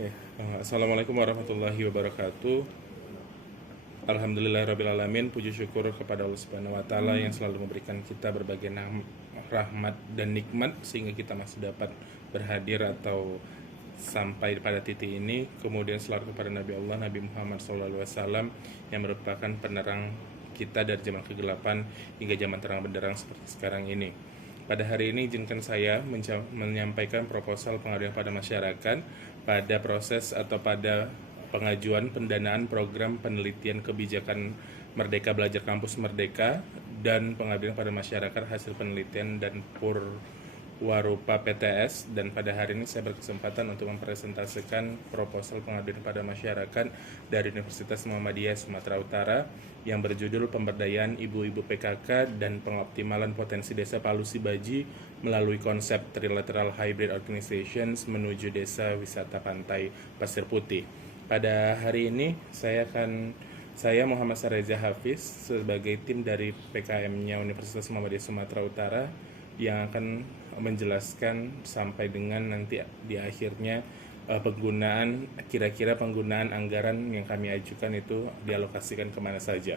Ya, Assalamualaikum warahmatullahi wabarakatuh. Alhamdulillahirrabbilalamin. Puji syukur kepada Allah Subhanahu wa Ta'ala yang selalu memberikan kita berbagai rahmat dan nikmat sehingga kita masih dapat berhadir atau sampai pada titik ini. Kemudian selalu kepada Nabi Allah Nabi Muhammad SAW yang merupakan penerang kita dari zaman kegelapan hingga zaman terang benderang seperti sekarang ini. Pada hari ini izinkan saya menyampaikan proposal pengaduan pada masyarakat pada proses atau pada pengajuan pendanaan program penelitian kebijakan Merdeka Belajar Kampus Merdeka dan pengaduan pada masyarakat hasil penelitian dan Warupa PTS. Dan pada hari ini saya berkesempatan untuk mempresentasikan proposal pengaduan pada masyarakat dari Universitas Muhammadiyah Sumatera Utara yang berjudul Pemberdayaan Ibu-Ibu PKK dan Pengoptimalan Potensi Desa Palu Sibaji melalui konsep Trilateral Hybrid Organizations menuju Desa Wisata Pantai Pasir Putih. Pada hari ini saya Muhammad Sareza Hafiz sebagai tim dari PKM-nya Universitas Muhammadiyah Sumatera Utara yang akan menjelaskan sampai dengan nanti di akhirnya kira-kira penggunaan anggaran yang kami ajukan itu dialokasikan kemana saja.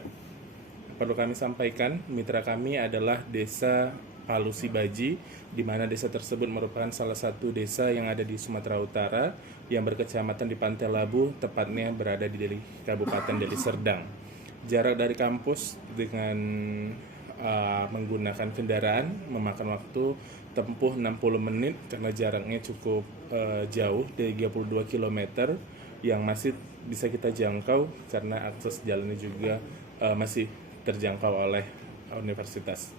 Perlu kami sampaikan, mitra kami adalah Desa Palu Sibaji, di mana desa tersebut merupakan salah satu desa yang ada di Sumatera Utara yang berkecamatan di Pantai Labu, tepatnya berada di Kabupaten Deli Serdang. Jarak dari kampus dengan menggunakan kendaraan memakan waktu tempuh 60 menit karena jaraknya cukup jauh, 32 km yang masih bisa kita jangkau karena akses jalannya juga masih terjangkau oleh universitas.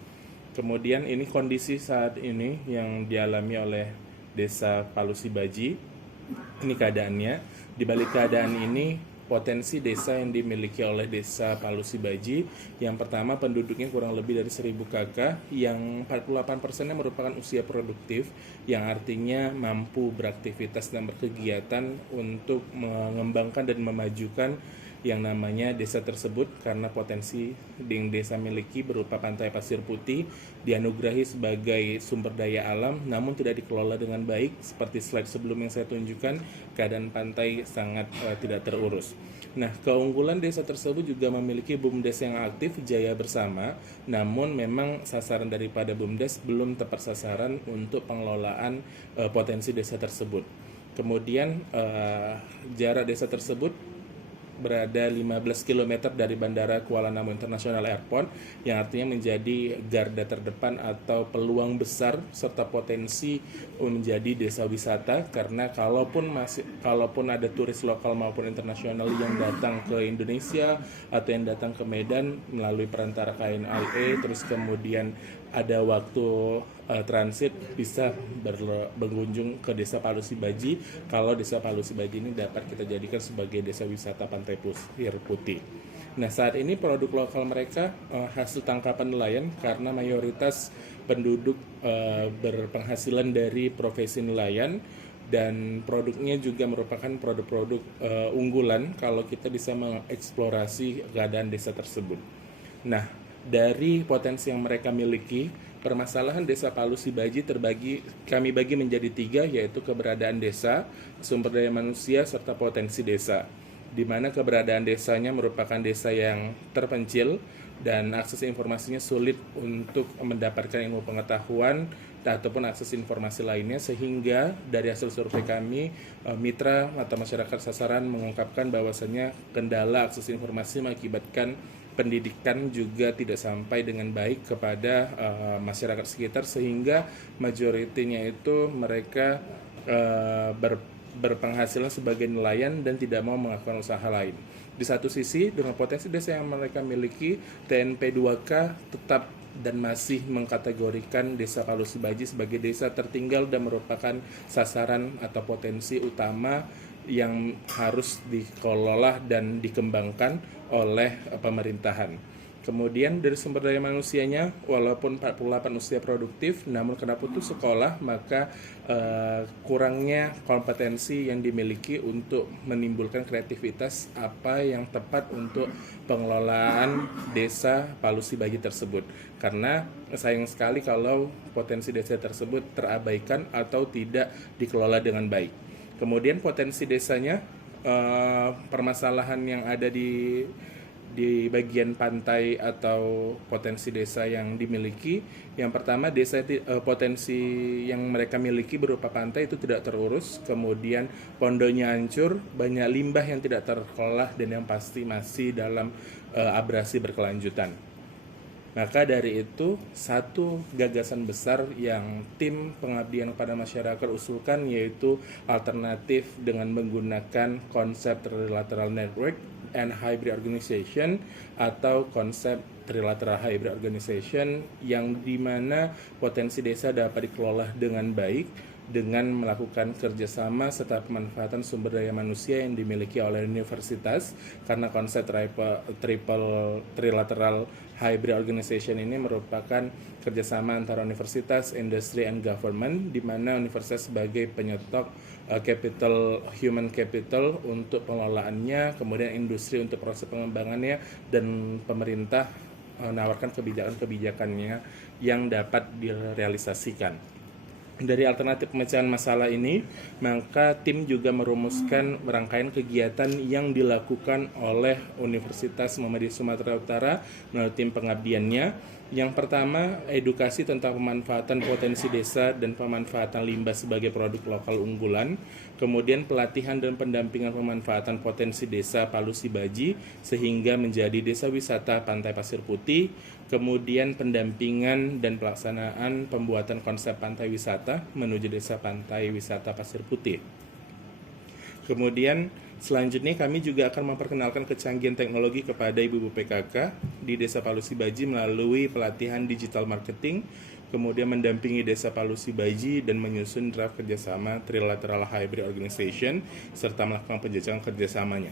Kemudian ini kondisi saat ini yang dialami oleh Desa Palu Sibaji. Ini keadaannya. Di balik keadaan ini, potensi desa yang dimiliki oleh Desa Palu Sibaji, yang pertama penduduknya kurang lebih dari 1000 kakak, yang 48%-nya merupakan usia produktif, yang artinya mampu beraktivitas dan berkegiatan untuk mengembangkan dan memajukan yang namanya desa tersebut, karena potensi yang desa miliki berupa pantai pasir putih dianugerahi sebagai sumber daya alam namun tidak dikelola dengan baik. Seperti slide sebelum yang saya tunjukkan, keadaan pantai sangat tidak terurus. Nah, keunggulan desa tersebut juga memiliki BUMDes yang aktif, Jaya Bersama, namun memang sasaran daripada BUMDes belum tepat sasaran untuk pengelolaan potensi desa tersebut. Kemudian jarak desa tersebut berada 15 km dari Bandara Kuala Namu International Airport, yang artinya menjadi garda terdepan atau peluang besar serta potensi menjadi desa wisata, karena kalaupun ada turis lokal maupun internasional yang datang ke Indonesia atau yang datang ke Medan melalui perantara KNIA, terus kemudian ada waktu transit, bisa berkunjung ke Desa Palu Sibaji. Kalau Desa Palu Sibaji ini dapat kita jadikan sebagai desa wisata Pantai Pasir Putih. Nah, saat ini produk lokal mereka hasil tangkapan nelayan, karena mayoritas penduduk berpenghasilan dari profesi nelayan, dan produknya juga merupakan produk-produk unggulan kalau kita bisa mengeksplorasi keadaan desa tersebut. Nah, dari potensi yang mereka miliki, permasalahan Desa Palu Sibaji kami bagi menjadi 3, yaitu keberadaan desa, sumber daya manusia, serta potensi desa. Di mana keberadaan desanya merupakan desa yang terpencil dan akses informasinya sulit untuk mendapatkan ilmu pengetahuan ataupun akses informasi lainnya, sehingga dari hasil survei kami, mitra atau masyarakat sasaran mengungkapkan bahwasanya kendala akses informasi mengakibatkan pendidikan juga tidak sampai dengan baik kepada masyarakat sekitar, sehingga majoritinya itu mereka berpenghasilan sebagai nelayan dan tidak mau melakukan usaha lain. Di satu sisi, dengan potensi desa yang mereka miliki, TNP 2K tetap dan masih mengkategorikan Desa Palu Sibaji sebagai desa tertinggal dan merupakan sasaran atau potensi utama yang harus dikelola dan dikembangkan oleh pemerintahan. Kemudian dari sumber daya manusianya, walaupun 48 usia produktif, namun karena putus sekolah, maka kurangnya kompetensi yang dimiliki untuk menimbulkan kreativitas apa yang tepat untuk pengelolaan Desa Palu Sibaji tersebut. Karena sayang sekali kalau potensi desa tersebut terabaikan atau tidak dikelola dengan baik. Kemudian potensi desanya, permasalahan yang ada di bagian pantai atau potensi desa yang dimiliki. Yang pertama, potensi yang mereka miliki berupa pantai itu tidak terurus, kemudian pondonya hancur, banyak limbah yang tidak terkelola, dan yang pasti masih dalam abrasi berkelanjutan. Maka dari itu, satu gagasan besar yang tim pengabdian kepada masyarakat usulkan yaitu alternatif dengan menggunakan konsep trilateral network and hybrid organization atau konsep trilateral hybrid organization, yang dimana potensi desa dapat dikelola dengan baik dengan melakukan kerjasama serta pemanfaatan sumber daya manusia yang dimiliki oleh universitas, karena konsep trilateral hybrid organization ini merupakan kerjasama antara universitas, industri, and government, di mana universitas sebagai penyetok human capital untuk pengelolaannya, kemudian industri untuk proses pengembangannya, dan pemerintah menawarkan kebijakan-kebijakannya yang dapat direalisasikan. Dari alternatif pemecahan masalah ini, maka tim juga merumuskan rangkaian kegiatan yang dilakukan oleh Universitas Muhammadiyah Sumatera Utara melalui tim pengabdiannya. Yang pertama, edukasi tentang pemanfaatan potensi desa dan pemanfaatan limbah sebagai produk lokal unggulan. Kemudian pelatihan dan pendampingan pemanfaatan potensi desa Palu Sibaji sehingga menjadi desa wisata Pantai Pasir Putih. Kemudian pendampingan dan pelaksanaan pembuatan konsep pantai wisata menuju desa pantai wisata Pasir Putih. Kemudian selanjutnya kami juga akan memperkenalkan kecanggihan teknologi kepada ibu-ibu PKK di Desa Palu Sibaji melalui pelatihan digital marketing, kemudian mendampingi Desa Palu Sibaji dan menyusun draft kerjasama trilateral hybrid organization serta melakukan penjajakan kerjasamanya.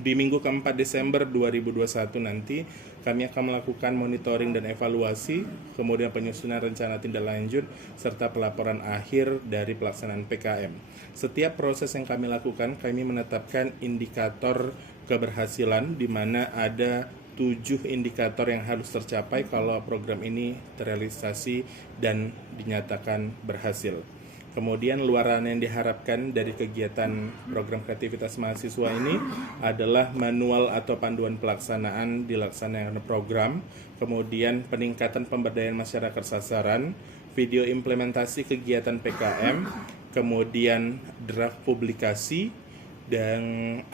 Di minggu keempat Desember 2021 nanti, kami akan melakukan monitoring dan evaluasi, kemudian penyusunan rencana tindak lanjut, serta pelaporan akhir dari pelaksanaan PKM. Setiap proses yang kami lakukan, kami menetapkan indikator keberhasilan, di mana ada 7 indikator yang harus tercapai kalau program ini terrealisasi dan dinyatakan berhasil. Kemudian luaran yang diharapkan dari kegiatan program kreativitas mahasiswa ini adalah manual atau panduan pelaksanaan dilaksanakan program, kemudian peningkatan pemberdayaan masyarakat sasaran, video implementasi kegiatan PKM, kemudian draft publikasi, dan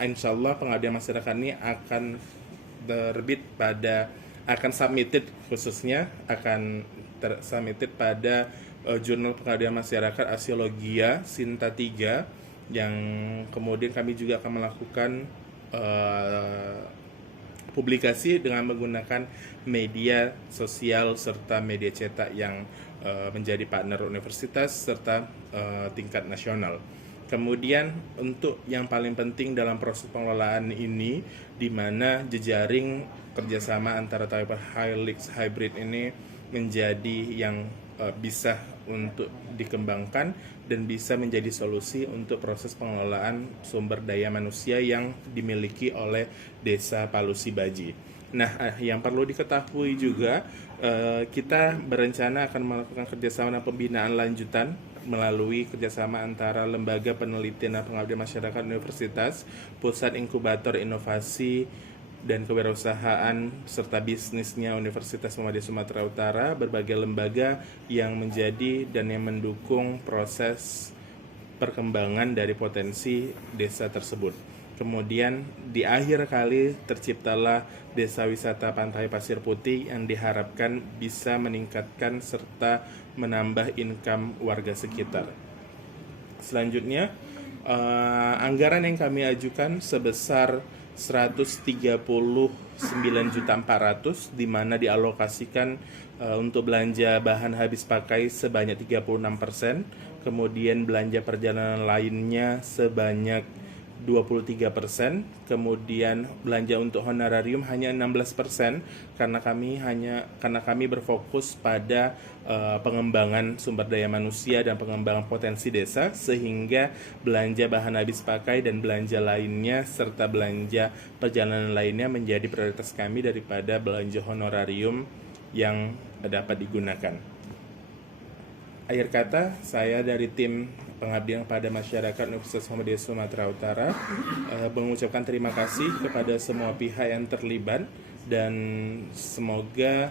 insya Allah pengabdian masyarakat ini akan terbit akan submitted pada Jurnal Pengabdian Masyarakat Asiologia Sinta 3, yang kemudian kami juga akan melakukan publikasi dengan menggunakan media sosial serta media cetak yang menjadi partner universitas serta tingkat nasional. Kemudian untuk yang paling penting dalam proses pengelolaan ini, di mana jejaring kerjasama antara type Helix hybrid ini menjadi yang bisa untuk dikembangkan dan bisa menjadi solusi untuk proses pengelolaan sumber daya manusia yang dimiliki oleh Desa Palu Sibaji. Nah, yang perlu diketahui juga, kita berencana akan melakukan kerjasama dan pembinaan lanjutan melalui kerjasama antara Lembaga Penelitian dan Pengabdian Masyarakat Universitas, Pusat Inkubator Inovasi dan Kewirausahaan serta bisnisnya Universitas Muhammadiyah Sumatera Utara, berbagai lembaga yang menjadi dan yang mendukung proses perkembangan dari potensi desa tersebut. Kemudian di akhir kali terciptalah Desa Wisata Pantai Pasir Putih yang diharapkan bisa meningkatkan serta menambah income warga sekitar. Selanjutnya, anggaran yang kami ajukan sebesar 139.400.000, di mana dialokasikan untuk belanja bahan habis pakai sebanyak 36%, kemudian belanja perjalanan lainnya sebanyak 23%, kemudian belanja untuk honorarium hanya 16%, karena kami berfokus pada pengembangan sumber daya manusia dan pengembangan potensi desa, sehingga belanja bahan habis pakai dan belanja lainnya serta belanja perjalanan lainnya menjadi prioritas kami daripada belanja honorarium yang dapat digunakan. Akhir kata, saya dari tim Pengabdian pada Masyarakat Universitas Muhammadiyah Sumatera Utara, mengucapkan terima kasih kepada semua pihak yang terlibat, dan semoga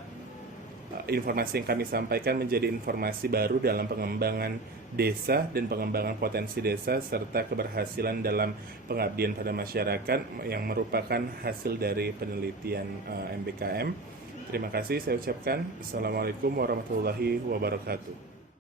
informasi yang kami sampaikan menjadi informasi baru dalam pengembangan desa dan pengembangan potensi desa, serta keberhasilan dalam pengabdian pada masyarakat yang merupakan hasil dari penelitian MBKM. Terima kasih saya ucapkan. Assalamualaikum warahmatullahi wabarakatuh.